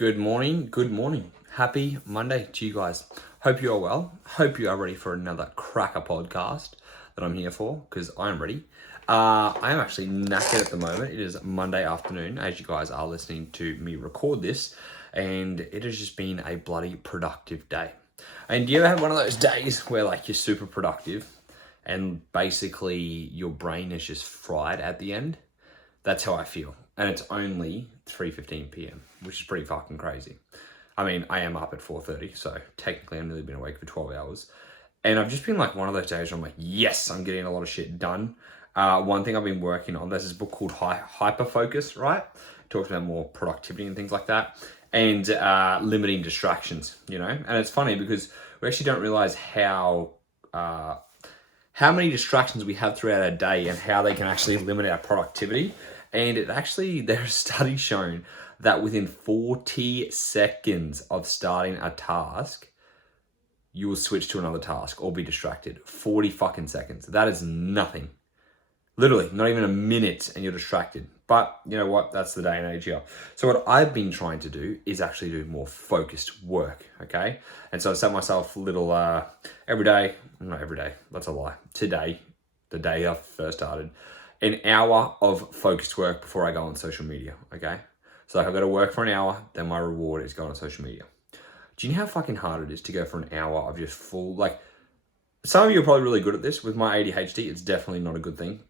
Good morning. Happy Monday to you guys. Hope you are well. Hope you are ready for another cracker podcast that I'm here for, because I'm ready. I am actually knackered at the moment. It is Monday afternoon as you guys are listening to me record this, and it has just been a bloody productive day. And do you ever have one of those days where like you're super productive and basically your brain is just fried at the end? That's how I feel. And it's only 3:15 p.m, which is pretty fucking crazy. I mean, I am up at 4:30, so technically I've nearly been awake for 12 hours. And I've just been like one of those days where I'm like, yes, I'm getting a lot of shit done. One thing I've been working on, there's this book called Hyper Focus, right? It talks about more productivity and things like that. And limiting distractions, you know? And it's funny because we actually don't realize how many distractions we have throughout our day and how they can actually limit our productivity. And there's studies shown that within 40 seconds of starting a task, you will switch to another task or be distracted. 40 fucking seconds. That is nothing. Literally, not even a minute and you're distracted. But you know what? That's the day and age here. So what I've been trying to do is actually do more focused work, okay? And so I set myself little, not every day, that's a lie. Today, the day I first started, an hour of focused work before I go on social media, okay? So like I've got to work for an hour, then my reward is going on social media. Do you know how fucking hard it is to go for an hour of just full, like, some of you are probably really good at this. With my ADHD, it's definitely not a good thing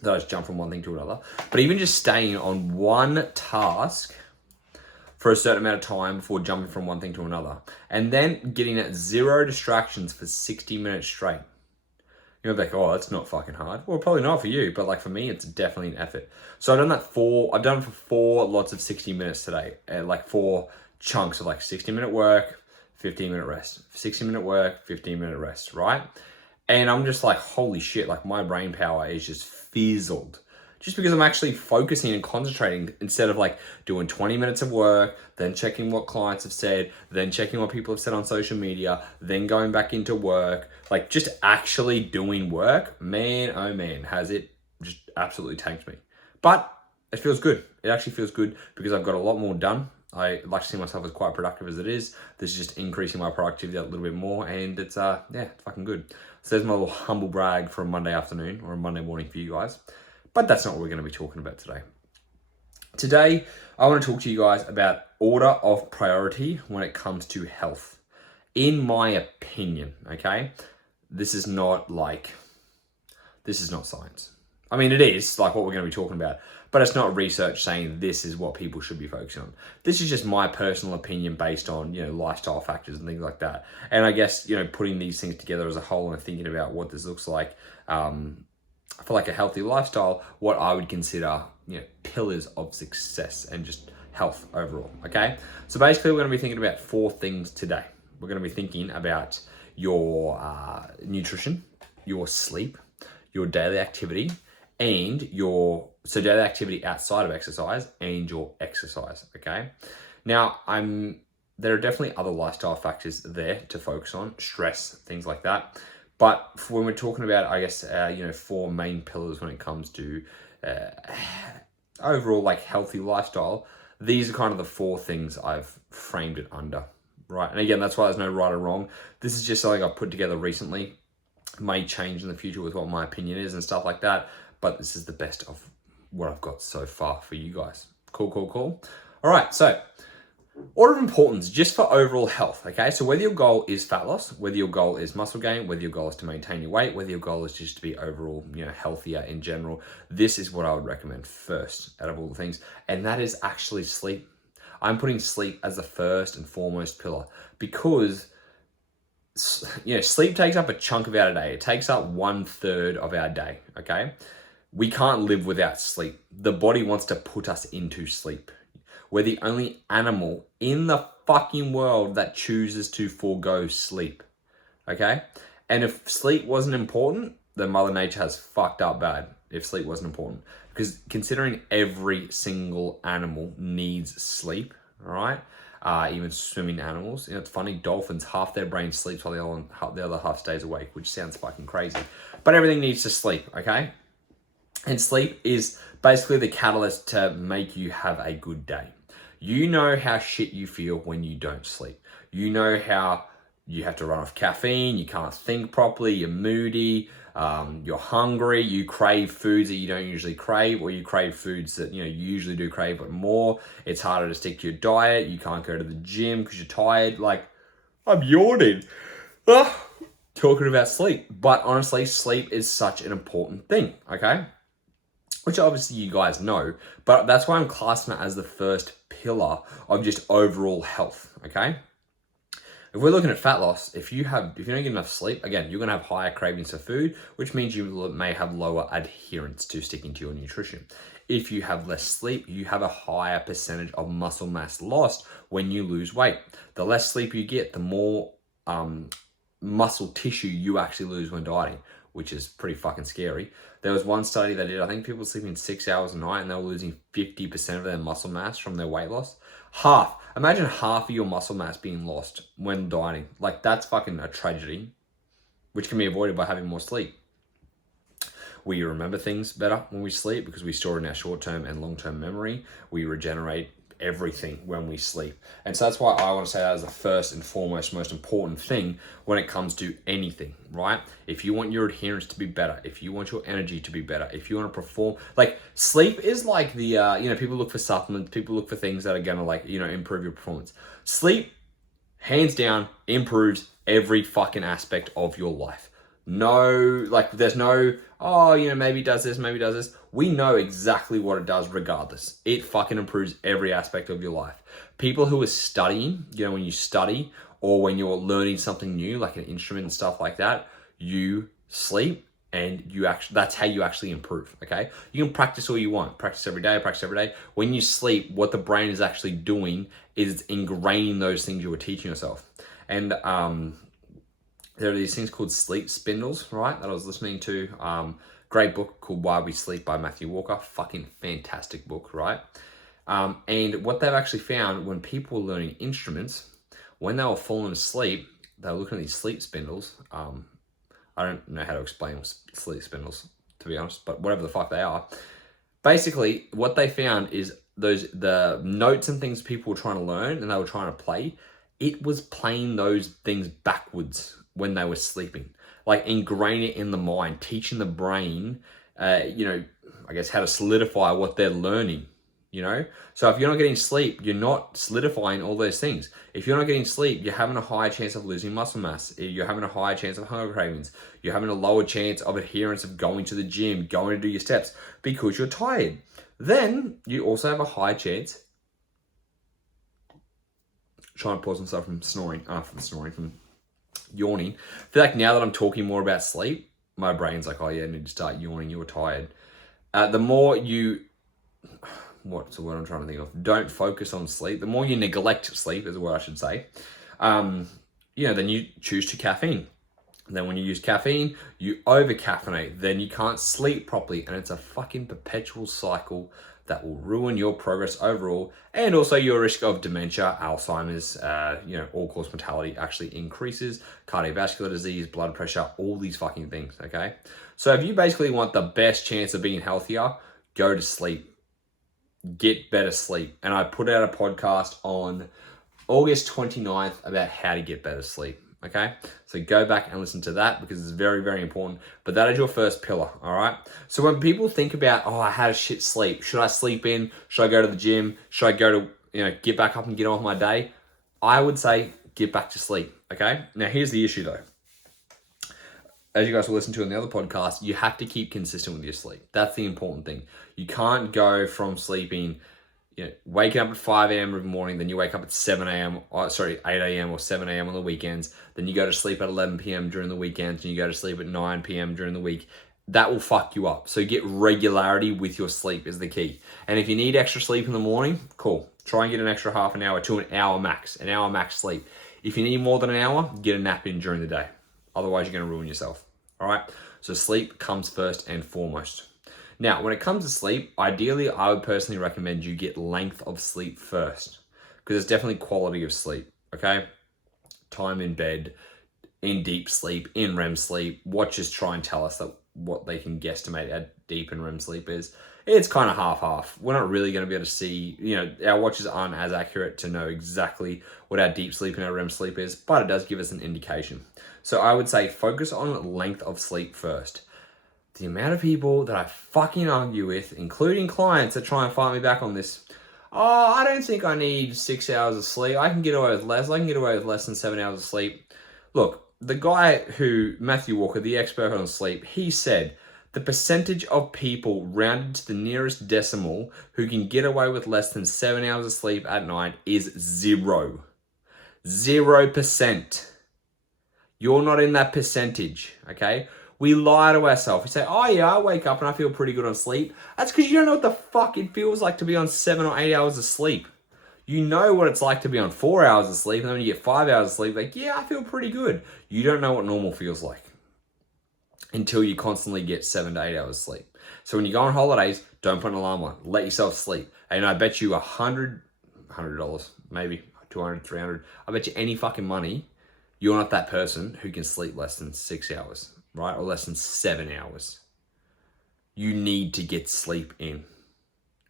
that I just jump from one thing to another. But even just staying on one task for a certain amount of time before jumping from one thing to another, and then getting at zero distractions for 60 minutes straight. You're like, oh, that's not fucking hard. Well, probably not for you, but like for me, it's definitely an effort. So I've done it for 4 lots of 60 minutes today. Like 4 chunks of like 60-minute work, 15-minute rest. 60-minute work, 15-minute rest, right? And I'm just like, holy shit, like my brain power is just fizzled. Just because I'm actually focusing and concentrating instead of like doing 20 minutes of work, then checking what clients have said, then checking what people have said on social media, then going back into work, like just actually doing work, man, oh man, has it just absolutely tanked me. But it feels good. It actually feels good because I've got a lot more done. I like to see myself as quite productive as it is. This is just increasing my productivity a little bit more, and it's it's fucking good. So there's my little humble brag for a Monday afternoon or a Monday morning for you guys. But that's not what we're going to be talking about today. Today, I want to talk to you guys about order of priority when it comes to health. In my opinion, okay? This is not science. I mean, it is like what we're going to be talking about, but it's not research saying this is what people should be focusing on. This is just my personal opinion based on, lifestyle factors and things like that. And I guess, putting these things together as a whole and thinking about what this looks like, for like a healthy lifestyle, what I would consider, pillars of success and just health overall, okay? So basically we're going to be thinking about 4 things today. We're going to be thinking about your nutrition, your sleep, your daily activity, and daily activity outside of exercise and your exercise, okay? Now, there are definitely other lifestyle factors there to focus on, stress, things like that. But when we're talking about, I guess, 4 main pillars when it comes to overall like healthy lifestyle, these are kind of the 4 things I've framed it under, right? And again, that's why there's no right or wrong. This is just something I've put together recently. It may change in the future with what my opinion is and stuff like that, but this is the best of what I've got so far for you guys. Cool. All right, so order of importance just for overall health, okay? So whether your goal is fat loss, whether your goal is muscle gain, whether your goal is to maintain your weight, whether your goal is just to be overall, healthier in general, this is what I would recommend first out of all the things, and that is actually sleep. I'm putting sleep as the first and foremost pillar because, sleep takes up a chunk of our day. It takes up 1/3 of our day, okay? We can't live without sleep. The body wants to put us into sleep. We're the only animal in the fucking world that chooses to forego sleep, okay? And if sleep wasn't important, then Mother Nature has fucked up bad if sleep wasn't important. Because considering every single animal needs sleep, all right? Even swimming animals. It's funny, dolphins, half their brain sleeps while the other half stays awake, which sounds fucking crazy. But everything needs to sleep, okay? And sleep is basically the catalyst to make you have a good day. You know how shit you feel when you don't sleep. You know how you have to run off caffeine, you can't think properly, you're moody, you're hungry, you crave foods that you don't usually crave, or you crave foods that you usually do crave but more. It's harder to stick to your diet, you can't go to the gym because you're tired. Like, I'm yawning. Talking about sleep. But honestly, sleep is such an important thing, okay? Which obviously you guys know, but that's why I'm classing it as the first pillar of just overall health, okay? If we're looking at fat loss, if you don't get enough sleep, again, you're going to have higher cravings for food, which means you may have lower adherence to sticking to your nutrition. If you have less sleep, you have a higher percentage of muscle mass lost when you lose weight. The less sleep you get, the more muscle tissue you actually lose when dieting, which is pretty fucking scary. There was one study that did, I think people sleeping 6 hours a night and they were losing 50% of their muscle mass from their weight loss. Imagine half of your muscle mass being lost when dieting. Like, that's fucking a tragedy, which can be avoided by having more sleep. We remember things better when we sleep because we store in our short-term and long-term memory. We regenerate everything when we sleep. And so that's why I want to say that as the first and foremost, most important thing when it comes to anything, right? If you want your adherence to be better, if you want your energy to be better, if you want to perform, like, sleep is like the, people look for supplements, people look for things that are going to, like, improve your performance. Sleep, hands down, improves every fucking aspect of your life. No, like, there's no, maybe it does this, maybe it does this. We know exactly what it does regardless. It fucking improves every aspect of your life. People who are studying, when you study or when you're learning something new, like an instrument and stuff like that, you sleep and that's how you actually improve, okay? You can practice all you want. Practice every day. When you sleep, what the brain is actually doing is it's ingraining those things you were teaching yourself. And there are these things called sleep spindles, right? That I was listening to. Great book called Why We Sleep by Matthew Walker. Fucking fantastic book, right? And what they've actually found when people were learning instruments, when they were falling asleep, they were looking at these sleep spindles. I don't know how to explain sleep spindles, to be honest, but whatever the fuck they are. Basically, what they found is the notes and things people were trying to learn and they were trying to play, it was playing those things backwards when they were sleeping. Like, ingrain it in the mind, teaching the brain, I guess how to solidify what they're learning, So if you're not getting sleep, you're not solidifying all those things. If you're not getting sleep, you're having a higher chance of losing muscle mass. You're having a higher chance of hunger cravings. You're having a lower chance of adherence of going to the gym, going to do your steps because you're tired. Then you also have a high chance, trying to pause myself from from yawning. I feel like now that I'm talking more about sleep, my brain's like, oh yeah, I need to start yawning, you were tired. The more you, what's the word I'm trying to think of? Don't focus on sleep. The more you neglect sleep is what I should say. Then you choose to caffeine. And then when you use caffeine, you over caffeinate. Then you can't sleep properly. And it's a fucking perpetual cycle that will ruin your progress overall, and also your risk of dementia, Alzheimer's, all-cause mortality actually increases, cardiovascular disease, blood pressure, all these fucking things, okay? So if you basically want the best chance of being healthier, go to sleep. Get better sleep. And I put out a podcast on August 29th about how to get better sleep, okay? So go back and listen to that because it's very, very important. But that is your first pillar, all right? So when people think about, I had a shit sleep. Should I sleep in? Should I go to the gym? Should I go to, get back up and get on with my day? I would say get back to sleep, okay? Now, here's the issue, though. As you guys will listen to in the other podcast, you have to keep consistent with your sleep. That's the important thing. You can't go from sleeping, waking up at 5 a.m. every morning, then you wake up at 8 a.m. or 7 a.m. on the weekends, then you go to sleep at 11 p.m. during the weekends, and you go to sleep at 9 p.m. during the week. That will fuck you up. So get regularity with your sleep is the key. And if you need extra sleep in the morning, cool. Try and get an extra half an hour to an hour max sleep. If you need more than an hour, get a nap in during the day. Otherwise, you're going to ruin yourself. All right? So sleep comes first and foremost. Now, when it comes to sleep, ideally, I would personally recommend you get length of sleep first because it's definitely quality of sleep, okay? Time in bed, in deep sleep, in REM sleep. Watchers try and tell us that what they can guesstimate how deep in REM sleep is. it's kind of half-half. We're not really going to be able to see, our watches aren't as accurate to know exactly what our deep sleep and our REM sleep is, but it does give us an indication. So I would say focus on length of sleep first. The amount of people that I fucking argue with, including clients that try and fight me back on this, oh, I don't think I need 6 hours of sleep. I can get away with less. I can get away with less than 7 hours of sleep. Look, the guy Matthew Walker, the expert on sleep, he said the percentage of people rounded to the nearest decimal who can get away with less than 7 hours of sleep at night is 0. 0%. You're not in that percentage, okay? We lie to ourselves. We say, oh yeah, I wake up and I feel pretty good on sleep. That's because you don't know what the fuck it feels like to be on 7 or 8 hours of sleep. You know what it's like to be on 4 hours of sleep, and then when you get 5 hours of sleep, like, yeah, I feel pretty good. You don't know what normal feels like until you constantly get 7 to 8 hours of sleep. So when you go on holidays, don't put an alarm on. Let yourself sleep. And I bet you $100, maybe 200, 300. I bet you any fucking money, you're not that person who can sleep less than 6 hours, right? Or less than 7 hours. You need to get sleep in.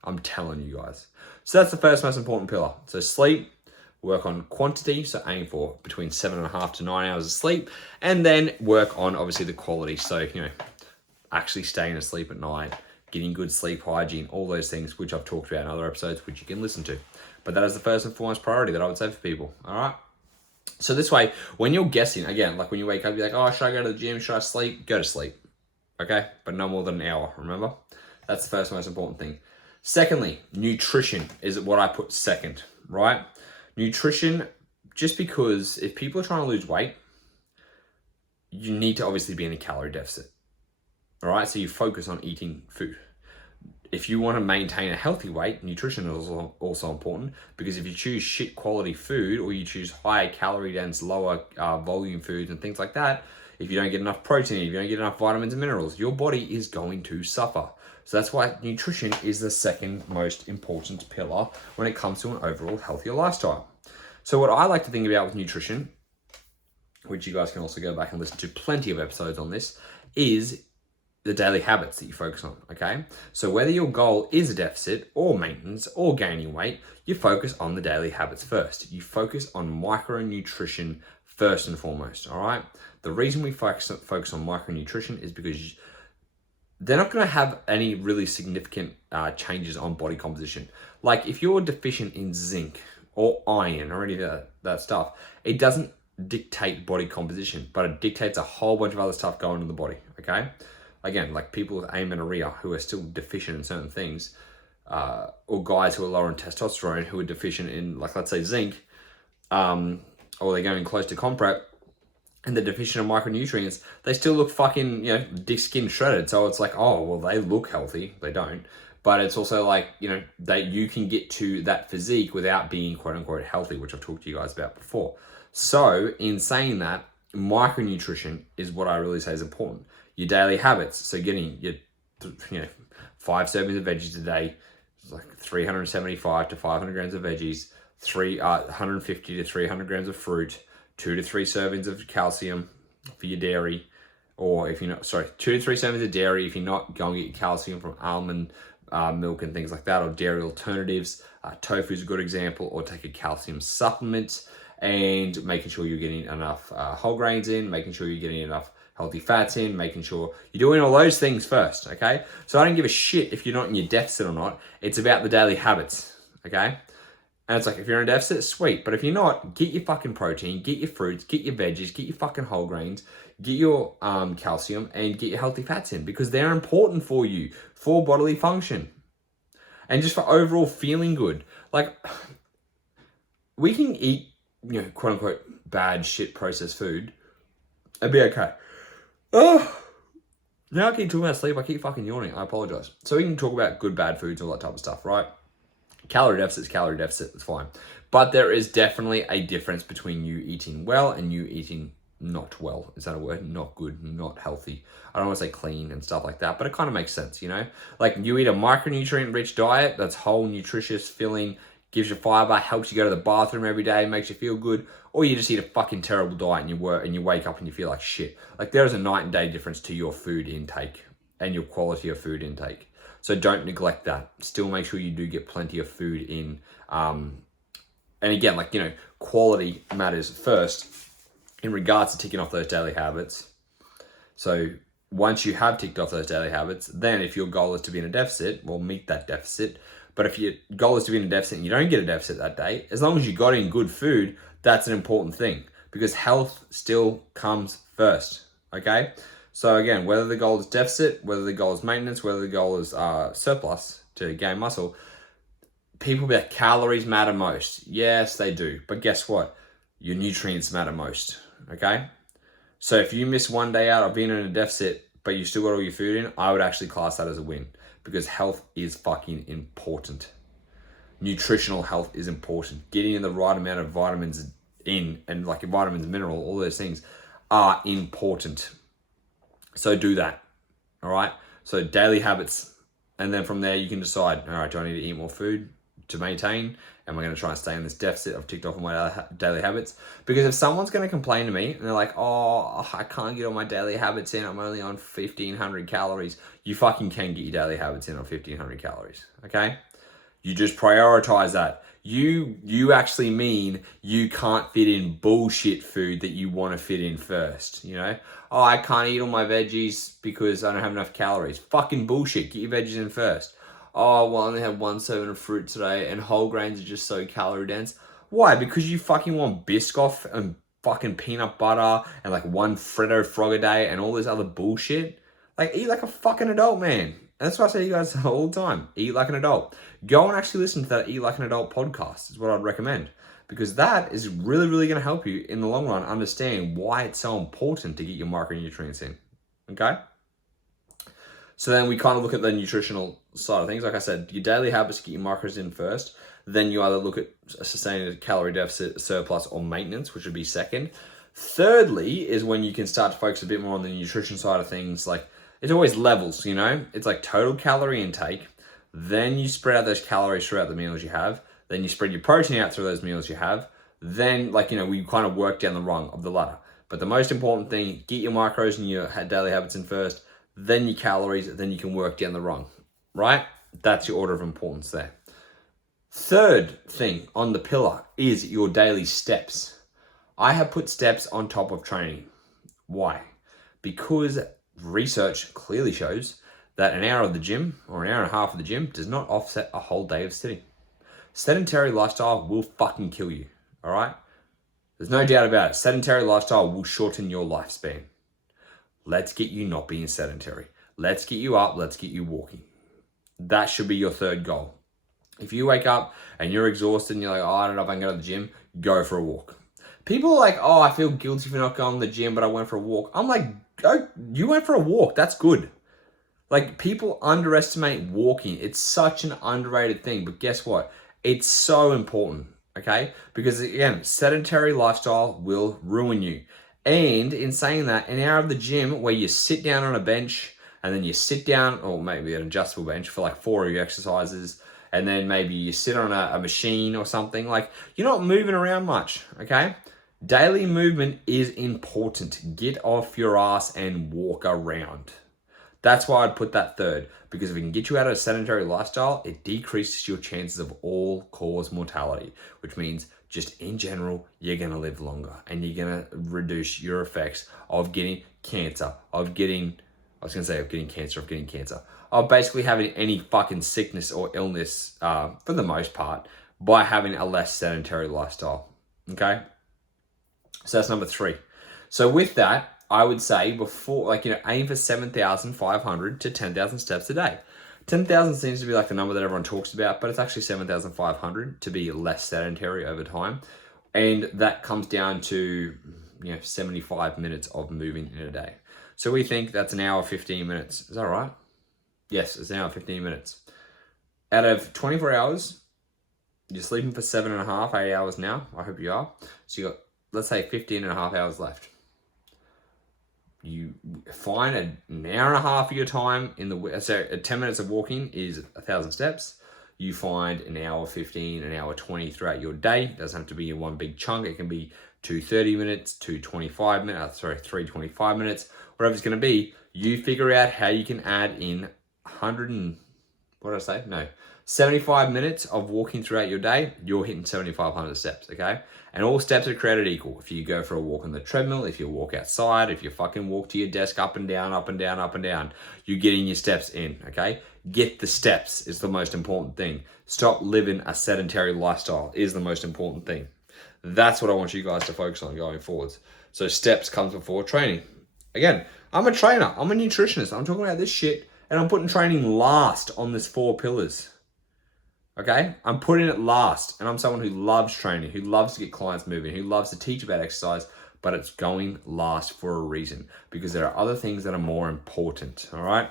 I'm telling you guys. So that's the first most important pillar. So sleep, work on quantity. So aim for between 7.5 to 9 hours of sleep. And then work on obviously the quality. So, actually staying asleep at night, getting good sleep hygiene, all those things, which I've talked about in other episodes, which you can listen to. But that is the first and foremost priority that I would say for people. All right. So this way, when you're guessing, again, like when you wake up, you're like, oh, should I go to the gym? Should I sleep? Go to sleep. Okay? But no more than an hour, remember? That's the first most important thing. Secondly, nutrition is what I put second, right? Nutrition, just because if people are trying to lose weight, you need to obviously be in a calorie deficit. All right? So you focus on eating food. If you want to maintain a healthy weight, nutrition is also important, because if you choose shit quality food or you choose high calorie dense, lower volume foods and things like that, if you don't get enough protein, if you don't get enough vitamins and minerals, your body is going to suffer. So that's why nutrition is the second most important pillar when it comes to an overall healthier lifestyle. So what I like to think about with nutrition, which you guys can also go back and listen to plenty of episodes on this, is the daily habits that you focus on, okay? So whether your goal is a deficit or maintenance or gaining weight, you focus on the daily habits first. You focus on micronutrition first and foremost, all right? The reason we focus on micronutrition is because they're not going to have any really significant changes on body composition. Like if you're deficient in zinc or iron or any of that stuff, it doesn't dictate body composition, but it dictates a whole bunch of other stuff going in the body, okay? Again, like people with amenorrhea who are still deficient in certain things, or guys who are lower in testosterone who are deficient in, like, let's say zinc, or they're going close to comprep, and they're deficient in micronutrients, they still look fucking, dick skin shredded. So it's like, oh, well, they look healthy. They don't. But it's also like, that you can get to that physique without being quote unquote healthy, which I've talked to you guys about before. So in saying that, micronutrition is what I really say is important. Your daily habits, so getting your 5 servings of veggies a day, like 375 to 500 grams of veggies, 150 to 300 grams of fruit, 2 to 3 servings of calcium for your dairy, or if you're not, 2 to 3 servings of dairy if you're not going to get your calcium from almond milk and things like that, or dairy alternatives. Tofu is a good example, or take a calcium supplement, and making sure you're getting enough whole grains in, making sure you're getting enough healthy fats in, making sure you're doing all those things first, okay? So I don't give a shit if you're not in your deficit or not. It's about the daily habits, okay? And it's like, if you're in a deficit, sweet. But if you're not, get your fucking protein, get your fruits, get your veggies, get your fucking whole grains, get your calcium, and get your healthy fats in, because they're important for you, for bodily function, and just for overall feeling good. Like, we can eat, quote unquote, bad shit processed food and be okay. Oh, now I keep talking about sleep. I keep fucking yawning. I apologize. So we can talk about good, bad foods, all that type of stuff, right? Calorie deficit is calorie deficit. It's fine. But there is definitely a difference between you eating well and you eating not well. Is that a word? Not good, not healthy. I don't want to say clean and stuff like that, but it kind of makes sense, Like you eat a micronutrient-rich diet that's whole, nutritious, filling, gives you fiber, helps you go to the bathroom every day, makes you feel good, or you just eat a fucking terrible diet and you wake up and you feel like shit. Like there is a night and day difference to your food intake and your quality of food intake. So don't neglect that. Still make sure you do get plenty of food in. And again, like, you know, quality matters first in regards to ticking off those daily habits. So once you have ticked off those daily habits, then if your goal is to be in a deficit, well, meet that deficit. But if your goal is to be in a deficit and you don't get a deficit that day, as long as you got in good food, that's an important thing, because health still comes first, okay? So again, whether the goal is deficit, whether the goal is maintenance, whether the goal is surplus to gain muscle, people be like, calories matter most. Yes, they do. But guess what? Your nutrients matter most, okay? So if you miss one day out of being in a deficit, but you still got all your food in, I would actually class that as a win, because health is fucking important. Nutritional health is important. Getting in the right amount of vitamins in, and like vitamins, mineral, all those things are important. So do that, all right? So daily habits, and then from there you can decide, all right, do I need to eat more food to maintain? Am I going to try and stay in this deficit? I've ticked off all my daily habits. Because if someone's going to complain to me and they're like, oh, I can't get all my daily habits in, I'm only on 1,500 calories. You fucking can get your daily habits in on 1,500 calories, okay? You just prioritize that. You actually mean you can't fit in bullshit food that you want to fit in first, you know? Oh, I can't eat all my veggies because I don't have enough calories. Fucking bullshit. Get your veggies in first. Oh, well, I only had 1 serving of fruit today and whole grains are just so calorie dense. Why? Because you fucking want Biscoff and fucking peanut butter and like 1 Freddo Frog a day and all this other bullshit? Like, eat like a fucking adult, man. And that's what I say to you guys all the time. Eat like an adult. Go and actually listen to that Eat Like an Adult podcast is what I'd recommend. Because that is really, really going to help you in the long run understand why it's so important to get your micronutrients in. Okay? So then we kind of look at the nutritional side of things. Like I said, your daily habits, get your macros in first. Then you either look at sustaining a calorie deficit, surplus, or maintenance, which would be second. Thirdly is when you can start to focus a bit more on the nutrition side of things. Like, it's always levels, you know? It's like total calorie intake. Then you spread out those calories throughout the meals you have. Then you spread your protein out through those meals you have. Then, like, you know, we kind of work down the rung of the ladder. But the most important thing, get your macros and your daily habits in first, then your calories, then you can work down the rung, right? That's your order of importance there. Third thing on the pillar is your daily steps. I have put steps on top of training. Why? Because research clearly shows that an hour of the gym or an hour and a half of the gym does not offset a whole day of sitting. Sedentary lifestyle will fucking kill you, all right? There's no doubt about it. Sedentary lifestyle will shorten your lifespan. Let's get you not being sedentary. Let's get you up. Let's get you walking. That should be your third goal. If you wake up and you're exhausted and you're like, oh, I don't know if I can go to the gym, go for a walk. People are like, oh, I feel guilty for not going to the gym, but I went for a walk. I'm like, go, you went for a walk. That's good. Like, people underestimate walking. It's such an underrated thing, but guess what? It's so important, okay? Because again, sedentary lifestyle will ruin you. And in saying that, an hour of the gym where you sit down on a bench and then you sit down, or maybe an adjustable bench for like 4 of your exercises, and then maybe you sit on a machine or something, like, you're not moving around much, okay? Daily movement is important. Get off your ass and walk around. That's why I'd put that third, because if it can get you out of a sedentary lifestyle, it decreases your chances of all-cause mortality, which means just in general, you're going to live longer and you're going to reduce your effects of getting cancer, of getting cancer, of basically having any fucking sickness or illness for the most part by having a less sedentary lifestyle, okay? So that's number 3. So with that, I would say before, like, you know, aim for 7,500 to 10,000 steps a day. 10,000 seems to be like the number that everyone talks about, but it's actually 7,500 to be less sedentary over time. And that comes down to, you know, 75 minutes of moving in a day. So we think that's an hour, 15 minutes. Is that right? Yes, it's an hour, 15 minutes. Out of 24 hours, you're sleeping for 7.5, 8 hours now. I hope you are. So you got, let's say, 15.5 hours left. You find an hour and a half of your time in the, so 10 minutes of walking is 1,000 steps. You find an hour 15, an hour 20 throughout your day. It doesn't have to be in one big chunk. It can be 2 30 minutes, 2 25 minutes, 3 25 minutes, whatever it's going to be. You figure out how you can add in 100 and what did I say? No. 75 minutes of walking throughout your day, you're hitting 7,500 steps, okay? And all steps are created equal. If you go for a walk on the treadmill, if you walk outside, if you fucking walk to your desk up and down, up and down, up and down, you're getting your steps in, okay? Get the steps is the most important thing. Stop living a sedentary lifestyle is the most important thing. That's what I want you guys to focus on going forwards. So steps comes before training. Again, I'm a trainer. I'm a nutritionist. I'm talking about this shit, and I'm putting training last on this 4 pillars. Okay? I'm putting it last, and I'm someone who loves training, who loves to get clients moving, who loves to teach about exercise, but it's going last for a reason, because there are other things that are more important, all right?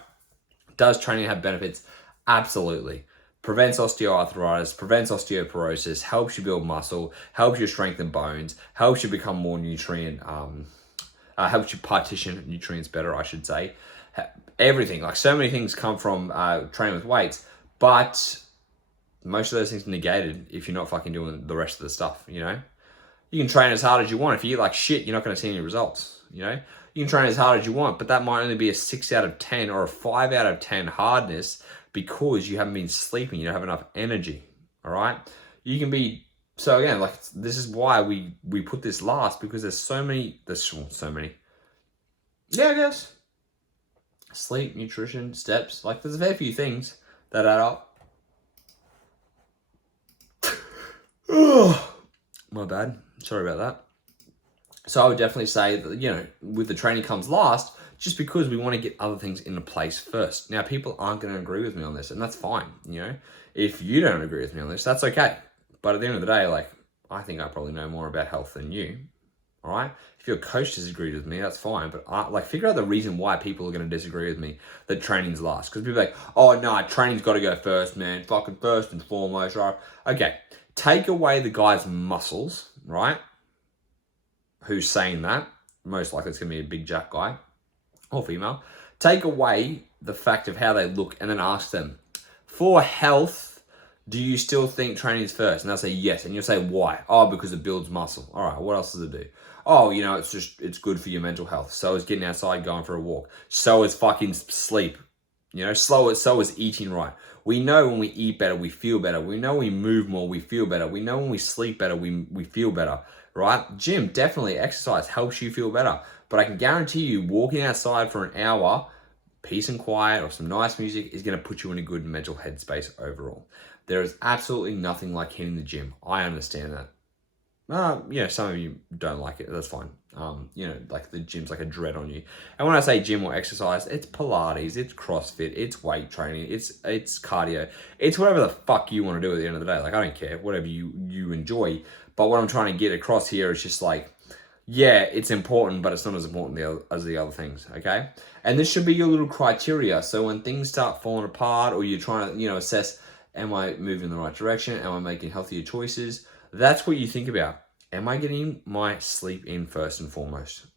Does training have benefits? Absolutely. Prevents osteoarthritis, prevents osteoporosis, helps you build muscle, helps you strengthen bones, helps you become more nutrient, helps you partition nutrients better, I should say. Everything, like so many things come from training with weights, but most of those things are negated if you're not fucking doing the rest of the stuff, you know? You can train as hard as you want. If you eat like shit, you're not going to see any results, you know? You can train as hard as you want, but that might only be a 6 out of 10 or a 5 out of 10 hardness because you haven't been sleeping, you don't have enough energy, all right? You can be, so again, like this is why we put this last, because there's so many, yeah, I guess. Sleep, nutrition, steps, like there's a fair few things that add up. Oh, my bad. Sorry about that. So I would definitely say that, you know, with the training comes last, just because we want to get other things into place first. Now, people aren't going to agree with me on this, and that's fine. You know, if you don't agree with me on this, that's okay. But at the end of the day, like, I think I probably know more about health than you. All right. If your coach disagrees with me, that's fine. But figure out the reason why people are going to disagree with me that training's last. Because people are like, oh, no, training's got to go first, man. Fucking first and foremost, right? Okay. Take away the guy's muscles, right? Who's saying that? Most likely it's going to be a big jack guy or female. Take away the fact of how they look and then ask them, for health, do you still think training is first? And they'll say yes. And you'll say, why? Oh, because it builds muscle. All right, what else does it do? Oh, you know, it's good for your mental health. So is getting outside, going for a walk. So is fucking sleep. You know, so is eating right. We know when we eat better, we feel better. We know when we move more, we feel better. We know when we sleep better, we feel better, right? Gym, definitely exercise helps you feel better. But I can guarantee you walking outside for an hour, peace and quiet or some nice music is going to put you in a good mental headspace overall. There is absolutely nothing like hitting the gym. I understand that. You know, some of you don't like it. That's fine. You know, like the gym's like a dread on you. And when I say gym or exercise, it's Pilates, it's CrossFit, it's weight training, it's cardio. It's whatever the fuck you want to do at the end of the day. Like, I don't care, whatever you enjoy. But what I'm trying to get across here is just like, yeah, it's important, but it's not as important as the other things, okay? And this should be your little criteria. So when things start falling apart or you're trying to, you know, assess, am I moving in the right direction? Am I making healthier choices? That's what you think about. Am I getting my sleep in first and foremost?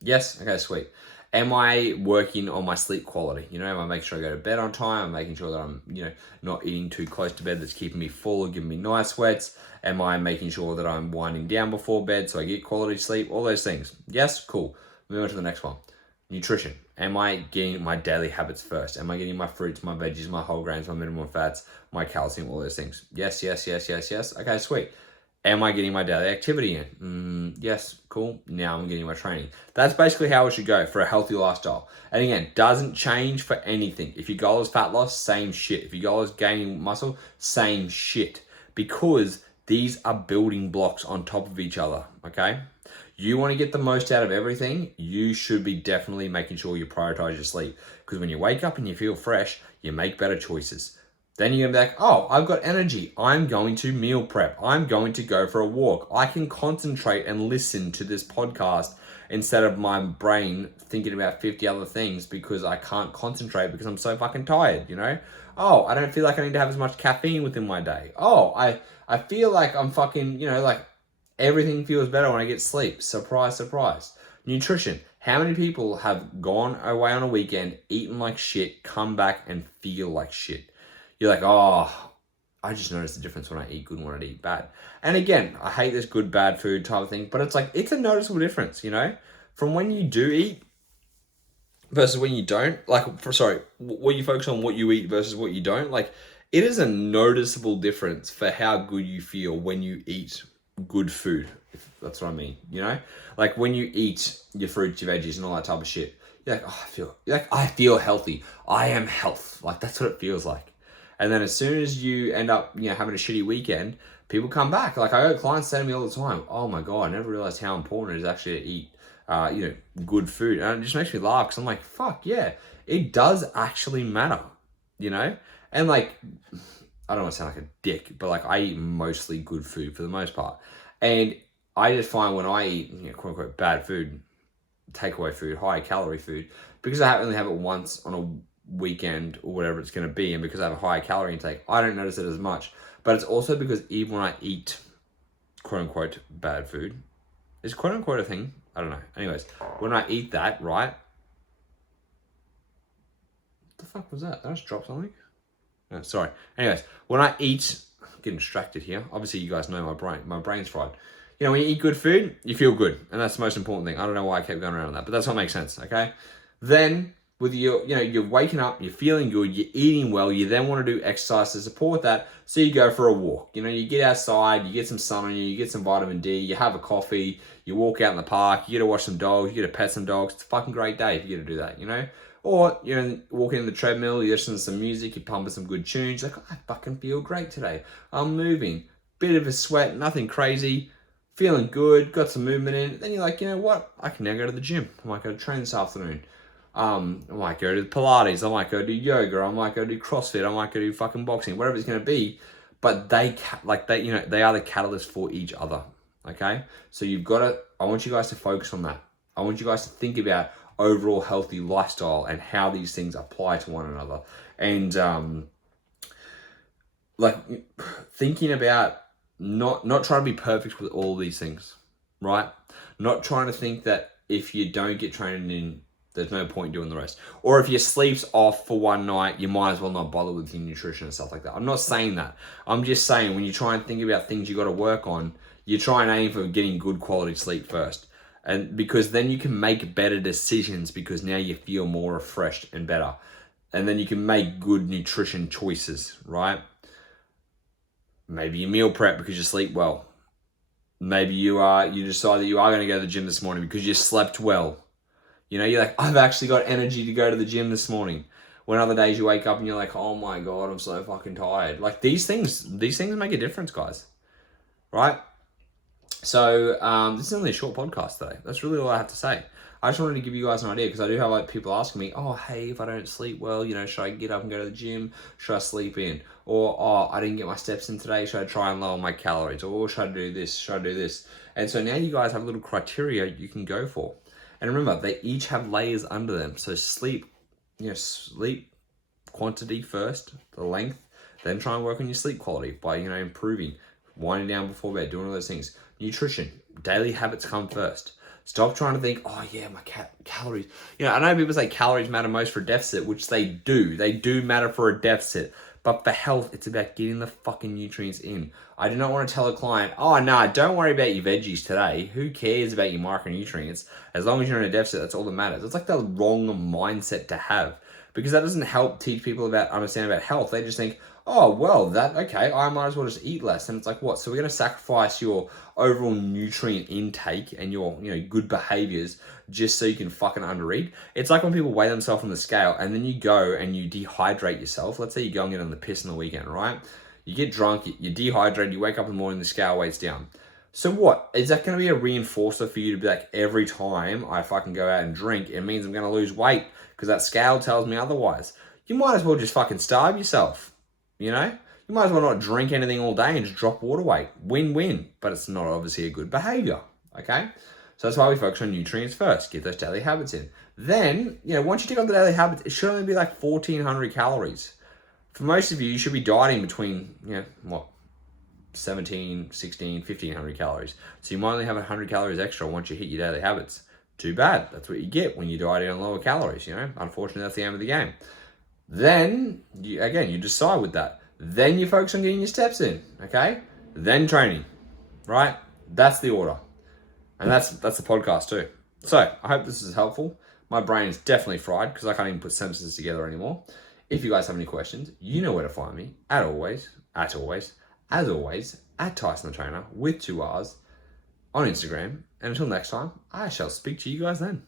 Yes? Okay, sweet. Am I working on my sleep quality? You know, am I making sure I go to bed on time? Am I making sure that I'm, you know, not eating too close to bed that's keeping me full or giving me night sweats? Am I making sure that I'm winding down before bed so I get quality sleep? All those things. Yes? Cool. Move on to the next one. Nutrition. Am I getting my daily habits first? Am I getting my fruits, my veggies, my whole grains, my minimum fats, my calcium, all those things? Yes, yes, yes, yes, yes. Okay, sweet. Am I getting my daily activity in? Yes, cool. Now I'm getting my training. That's basically how it should go for a healthy lifestyle. And again, doesn't change for anything. If your goal is fat loss, same shit. If your goal is gaining muscle, same shit. Because these are building blocks on top of each other, okay? You want to get the most out of everything, you should be definitely making sure you prioritize your sleep. Because when you wake up and you feel fresh, you make better choices. Then you're going to be like, oh, I've got energy. I'm going to meal prep. I'm going to go for a walk. I can concentrate and listen to this podcast instead of my brain thinking about 50 other things because I can't concentrate because I'm so fucking tired, you know? Oh, I don't feel like I need to have as much caffeine within my day. Oh, I feel like I'm fucking, you know, like everything feels better when I get sleep. Surprise, surprise. Nutrition. How many people have gone away on a weekend, eaten like shit, come back and feel like shit? You're like, oh, I just noticed the difference when I eat good and when I eat bad. And again, I hate this good, bad food type of thing, but it's like, it's a noticeable difference, you know? From when you do eat versus when you don't. What you focus on, what you eat versus what you don't. Like, it is a noticeable difference for how good you feel when you eat good food, if that's what I mean, Like, when you eat your fruits, your veggies, and all that type of shit, you're like, oh, I feel healthy. I am health. Like, that's what it feels like. And then as soon as you end up, having a shitty weekend, people come back. Like, I got clients say to me all the time, oh my God, I never realized how important it is actually to eat good food. And it just makes me laugh because I'm like, fuck yeah, it does actually matter, And like, I don't want to sound like a dick, but like, I eat mostly good food for the most part. And I just find when I eat, quote unquote, bad food, takeaway food, high calorie food, because I only have it once on a weekend or whatever it's going to be, and because I have a high calorie intake, I don't notice it as much. But it's also because even when I eat, quote unquote, bad food, is quote unquote a thing? I don't know. Anyways, when I eat that, right? What the fuck was that? Did I just drop something? No, sorry. Anyways, when I eat, I'm getting distracted here. Obviously, you guys know my brain's fried. When you eat good food, you feel good. And that's the most important thing. I don't know why I kept going around on that, but that's what makes sense, okay? Then, with you're waking up, you're feeling good, you're eating well, you then want to do exercise to support that, so you go for a walk. You get outside, you get some sun on you, you get some vitamin D, you have a coffee, you walk out in the park, you get to watch some dogs, you get to pet some dogs. It's a fucking great day if you get to do that, Or you're walking in the treadmill, you're listening to some music, you're pumping some good tunes, you're like, I fucking feel great today. I'm moving. Bit of a sweat, nothing crazy. Feeling good, got some movement in. Then you're like, you know what? I can now go to the gym. I might go train this afternoon. I might go to Pilates. I might go do yoga. I might go do CrossFit. I might go do fucking boxing. Whatever it's going to be. But they are the catalyst for each other. Okay? So I want you guys to focus on that. I want you guys to think about overall healthy lifestyle and how these things apply to one another. And thinking about not trying to be perfect with all these things, right? Not trying to think that if you don't get training in, there's no point doing the rest. Or if your sleep's off for one night, you might as well not bother with your nutrition and stuff like that. I'm not saying that. I'm just saying when you try and think about things you got to work on, you try and aim for getting good quality sleep first. And because then you can make better decisions because now you feel more refreshed and better. And then you can make good nutrition choices, right? Maybe you meal prep because you sleep well. Maybe you decide that you are going to go to the gym this morning because you slept well. You're like, I've actually got energy to go to the gym this morning. When other days you wake up and you're like, oh my God, I'm so fucking tired. Like these things make a difference, guys. Right? So this is only a short podcast today. That's really all I have to say. I just wanted to give you guys an idea because I do have people asking me, oh, hey, if I don't sleep well, should I get up and go to the gym? Should I sleep in? Or, oh, I didn't get my steps in today. Should I try and lower my calories? Or should I do this? Should I do this? And so now you guys have a little criteria you can go for. And remember, they each have layers under them. So sleep quantity first, the length, then try and work on your sleep quality by, improving, winding down before bed, doing all those things. Nutrition, daily habits come first. Stop trying to think, oh yeah, my calories. I know people say calories matter most for a deficit, which they do. They do matter for a deficit. But for health, it's about getting the fucking nutrients in. I do not want to tell a client, oh no, don't worry about your veggies today. Who cares about your micronutrients? As long as you're in a deficit, that's all that matters. It's like the wrong mindset to have. Because that doesn't help teach people understand about health. They just think, oh, well, okay, I might as well just eat less. And it's like, what? So we're going to sacrifice your overall nutrient intake and your, good behaviors just so you can fucking undereat. It's like when people weigh themselves on the scale and then you go and you dehydrate yourself. Let's say you go and get on the piss on the weekend, right? You get drunk, you dehydrate, you wake up in the morning, the scale weighs down. So what? Is that going to be a reinforcer for you to be like, every time I fucking go out and drink, it means I'm going to lose weight because that scale tells me otherwise? You might as well just fucking starve yourself. You might as well not drink anything all day and just drop water weight. Win-win. But it's not obviously a good behavior. Okay? So that's why we focus on nutrients first. Get those daily habits in. Then, once you take on the daily habits, it should only be like 1,400 calories. For most of you should be dieting between, 17, 16, 1,500 calories. So you might only have 100 calories extra once you hit your daily habits. Too bad. That's what you get when you diet on lower calories, Unfortunately, that's the aim of the game. Then, you decide with that. Then you focus on getting your steps in, okay? Then training, right? That's the order. And that's the podcast too. So, I hope this is helpful. My brain is definitely fried because I can't even put sentences together anymore. If you guys have any questions, you know where to find me. As always, at Tyson the Trainer with 2 R's on Instagram. And until next time, I shall speak to you guys then.